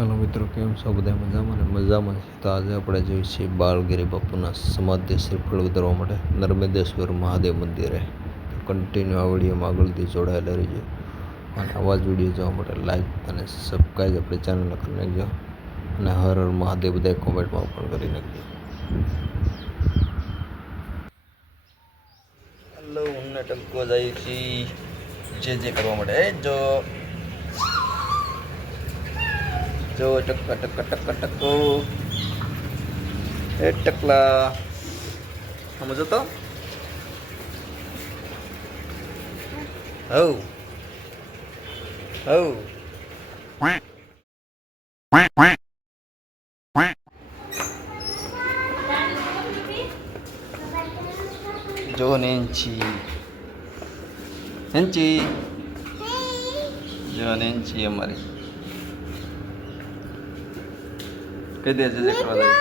હાલો મિત્રો, કેમ છો બધા? મજામાં ને? મજામાં છે. તો આજે આપણે જઈએ છીએ બાળગીરી બાપુના સમાધિ શ્રીફળ ઉતરવા માટે નર્મદેશ્વર મહાદેવ મંદિરે. કન્ટિન્યુ આ વિડીયોમાં આગળથી જોડાયેલા રહીજો અને આવા જ વિડીયો જોવા માટે લાઈક અને સબસ્ક્રાઈબ આપણી ચેનલને કરી નાખજો અને હર હર મહાદેવ બધા કોમેન્ટમાં પણ કરી નાખજો. હેલો, હું ટકો જાય છીએ જે કરવા માટે જો ટક્કા ટક્કા ટક્કા ટક્કો એ ટકલા સમજો તો હવ જો નેન્ચી જો નેન્ચી અમારી કહી દે જે કરવા જાય.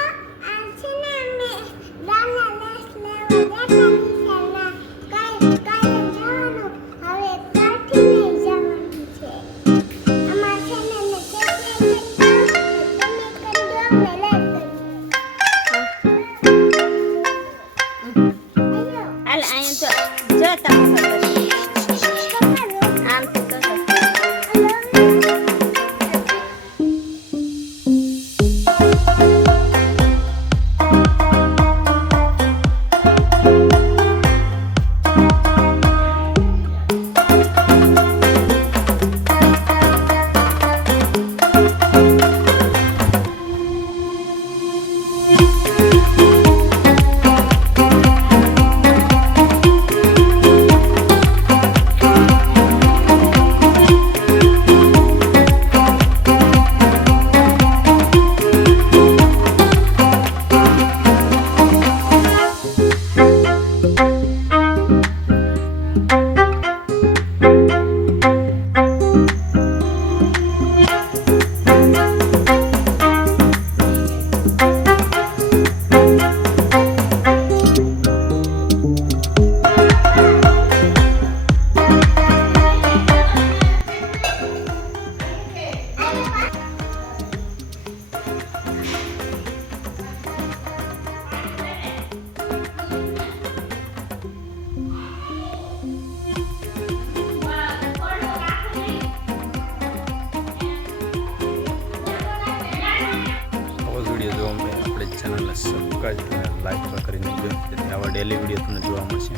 ચેનલને સબસ્ક્રાઈબ અને લાઈક પણ કરી નાખજો જેથી આવા ડેલી વિડીયો તમને જોવા મળશે.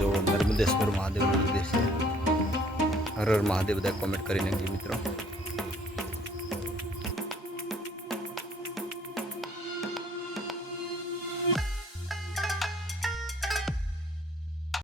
જો નર્મદેશ્વર મહાદેવનો પ્રદેશ છે. હર હર મહાદેવ બધા કોમેન્ટ કરી નાખજો મિત્રો.